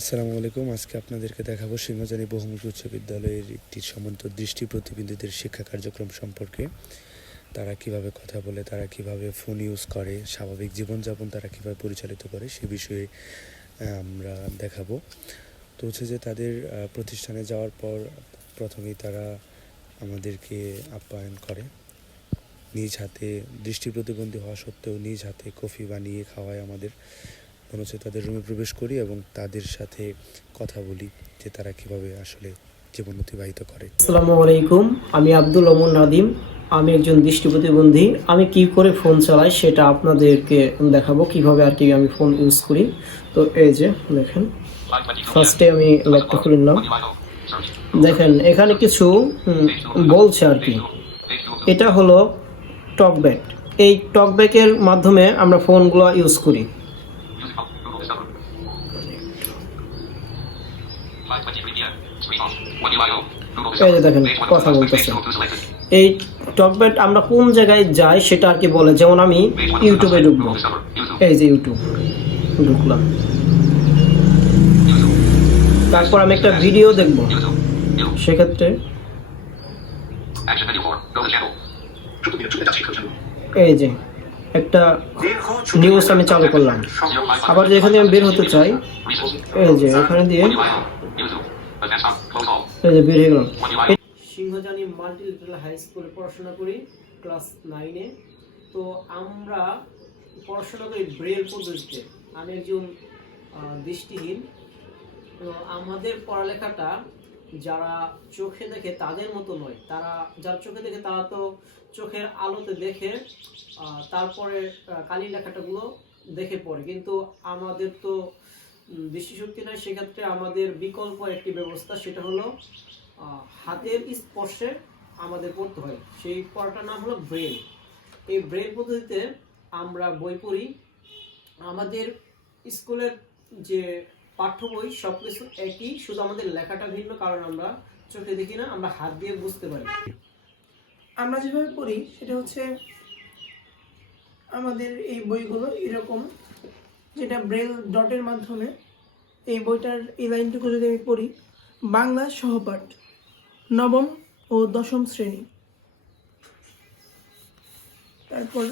আসসালামু আলাইকুম। আজকে আপনাদেরকে দেখাবো সিংহজানি বহুমুখী উচ্চ বিদ্যালয়ের একটি সমন্বিত দৃষ্টি প্রতিবন্ধীদের শিক্ষা কার্যক্রম সম্পর্কে। তারা কিভাবে কথা বলে, তারা কিভাবে ফোন ইউজ করে, স্বাভাবিক জীবনযাপন তারা কিভাবে পরিচালিত করে সে বিষয়ে আমরা দেখাবো। তো হচ্ছে যে তাদের প্রতিষ্ঠানে যাওয়ার পর প্রথমেই তারা আমাদেরকে আপ্যায়ন করে, নিজ হাতে দৃষ্টি প্রতিবন্ধী হওয়া সত্ত্বেও নিজ হাতে কফি বানিয়ে খাওয়ায় আমাদের। মনে হচ্ছে তাদের রুমে প্রবেশ করি এবং তাদের সাথে কথা বলি যে তারা কিভাবে আসলে জীবন অতিবাহিত করে। আসসালামু আলাইকুম, আমি আব্দুল অমর নাদিম। আমি একজন দৃষ্টি প্রতিবন্ধী। আমি কি করে ফোন চালাই সেটা আপনাদেরকে দেখাবো, কিভাবে আর কি আমি ফোন ইউজ করি। তো এই যে দেখেন, ফার্স্টে আমি ল্যাপটপ খুলে নিলাম। দেখেন এখানে কিছু বলছে আর কি। এটা হলো টকব্যাক। এই টকব্যাকের মাধ্যমে আমরা ফোনগুলো ইউজ করি। এই যে দেখেন কথা বলতেছে। এই টকব্যাট আমরা কোন জায়গায় যাই সেটা আর কি বলে। যেমন আমি ইউটিউবে ঢুকবো, এই যে ইউটিউব ঢুকলাম, তারপর আমি একটা ভিডিও দেখবো, সেক্ষেত্রে এই যে একটা নিউজ আমি চালু করলাম। আবার যেখানে আমি বের হতে চাই, এই যে এখানে দিয়ে এই যে বের হয়ে গেলাম। সিংহজানি মাল্টিলিটারাল হাই স্কুলে পড়াশোনা করি, ক্লাস 9-এ। তো আমরা পড়াশোনা করি ব্রেল পদ্ধতিতে। আমি একজন দৃষ্টিহীন। তো আমাদের পড়ালেখাটা যারা চোখে দেখে তাদের মতো নয়। যারা চোখে দেখে তারা তো চোখের আলোতে দেখে, তারপরে কালি লেখাটাগুলো দেখে পড়ে, কিন্তু আমাদের তো দৃষ্টিশক্তি নাই। সেক্ষেত্রে আমাদের বিকল্প একটি ব্যবস্থা, সেটা হলো হাতের স্পর্শে আমাদের পড়তে হয়। সেই পড়াটার নাম হলো ব্রেল। এই ব্রেল পদ্ধতিতে আমরা বই পড়ি। আমাদের স্কুলের যে পাঠ্য বই সবকিছু একই, শুধু আমাদের লেখাটা ভিন্ন, কারণ আমরা চোখে দেখি না, আমরা হাত দিয়ে বুঝতে পারি। আমরা যেভাবে পড়ি সেটা হচ্ছে আমাদের এই বইগুলো এরকম, যেটা ব্রেল ডটের মাধ্যমে এই বইটার এই লাইনটুকু যদি আমি পড়ি, বাংলা সহপাঠ নবম ও দশম শ্রেণী। তারপর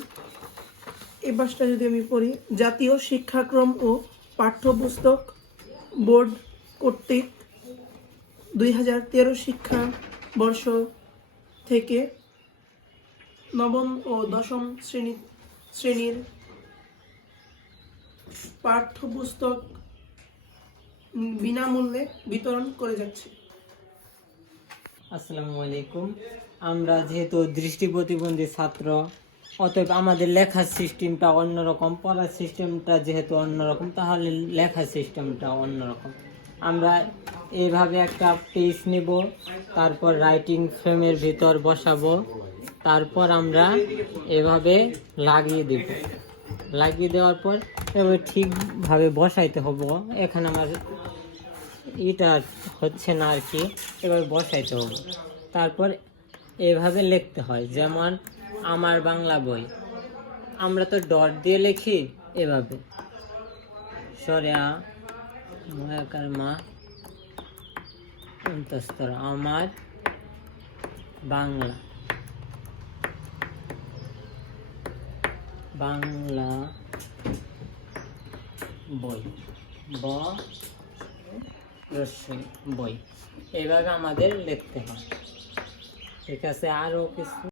এই পাশটা যদি আমি পড়ি, জাতীয় শিক্ষাক্রম ও পাঠ্যপুস্তক বোর্ড কর্তৃক 2013 শিক্ষাবর্ষ থেকে নবম ও দশম শ্রেণীর পাঠ্যপুস্তক বিনামূল্যে বিতরণ করে যাচ্ছে। আসসালামু আলাইকুম। আমরা যেহেতু দৃষ্টি প্রতিবন্ধী ছাত্র, অতএব আমাদের লেখার সিস্টেমটা অন্যরকম, পড়ার সিস্টেমটা যেহেতু অন্যরকম, তাহলে লেখার সিস্টেমটা অন্যরকম। আমরা এইভাবে একটা পেজ নিব, তারপর রাইটিং ফ্রেমের ভিতর বসাবো, তারপর আমরা এভাবে লাগিয়ে দেব। লাগিয়ে দেওয়ার পর এভাবে ঠিকভাবে বসাইতে হবে। এখানে আমার এটা হচ্ছে না আর কি, এভাবে বসাইতে হবে। তারপর এভাবে লিখতে হয়, যেমন আমার বাংলা বই। আমরা তো ডট দিয়ে লিখি, এভাবে সরেয়া ময়াকার মা অন্তস্তর আমার বাংলা বাংলা বই বই, এইভাবে আমাদের লিখতে হয়। ঠিক আছে, আরও কিছু